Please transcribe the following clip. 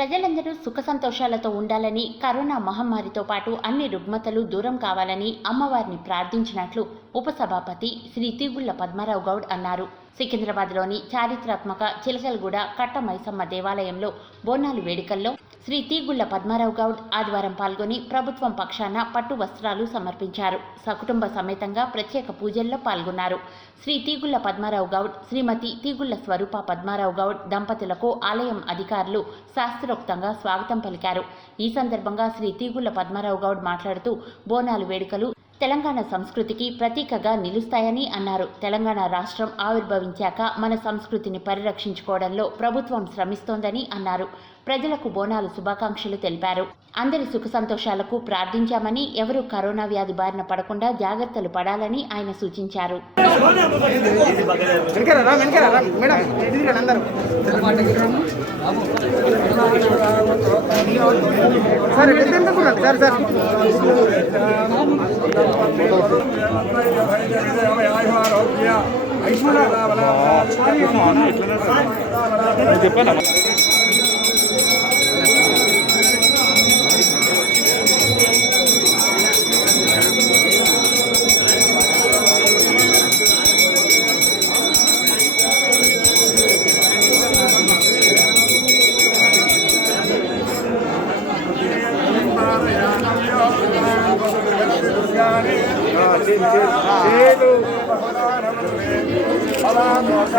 ప్రజలందరూ సుఖ సంతోషాలతో ఉండాలని కరోనా మహమ్మారితో పాటు అన్ని రుగ్మతలు దూరం కావాలని అమ్మవారిని ప్రార్థించినట్లు ఉపసభాపతి శ్రీ తిగుళ్ళ పద్మారావు గౌడ్ అన్నారు. సికింద్రాబాద్లోని చారిత్రాత్మక చిలకలగూడ కట్ట మైసమ్మ దేవాలయంలో బోనాలు వేడుకల్లో శ్రీ తీగుళ్ళ పద్మారావు గౌడ్ ఆదివారం పాల్గొని ప్రభుత్వం పక్షాన పట్టు వస్త్రాలు సమర్పించారు. సకుటుంబ సమేతంగా ప్రత్యేక పూజల్లో పాల్గొన్నారు. శ్రీ తీగుళ్ళ పద్మారావు గౌడ్ శ్రీమతి తీగుళ్ళ స్వరూప పద్మారావు గౌడ్ దంపతులకు ఆలయం అధికారులు శాస్త్రోక్తంగా స్వాగతం పలికారు. ఈ సందర్భంగా శ్రీ తీగుళ్ళ పద్మారావు గౌడ్ మాట్లాడుతూ బోనాలు వేడుకలు తెలంగాణ సంస్కృతికి ప్రతీకగా నిలుస్తాయని అన్నారు. తెలంగాణ రాష్ట్రం ఆవిర్భవించాక మన సంస్కృతిని పరిరక్షించుకోవడంలో ప్రభుత్వం శ్రమిస్తోందని అన్నారు. ప్రజలకు బోనాలు శుభాకాంక్షలు తెలిపారు. అందరి సుఖ సంతోషాలకు ప్రార్థించామని ఎవరూ కరోనా వ్యాధి బారిన పడకుండా జాగ్రత్తలు పడాలని ఆయన సూచించారు. Sir sir sir. చెప్పాను చేదు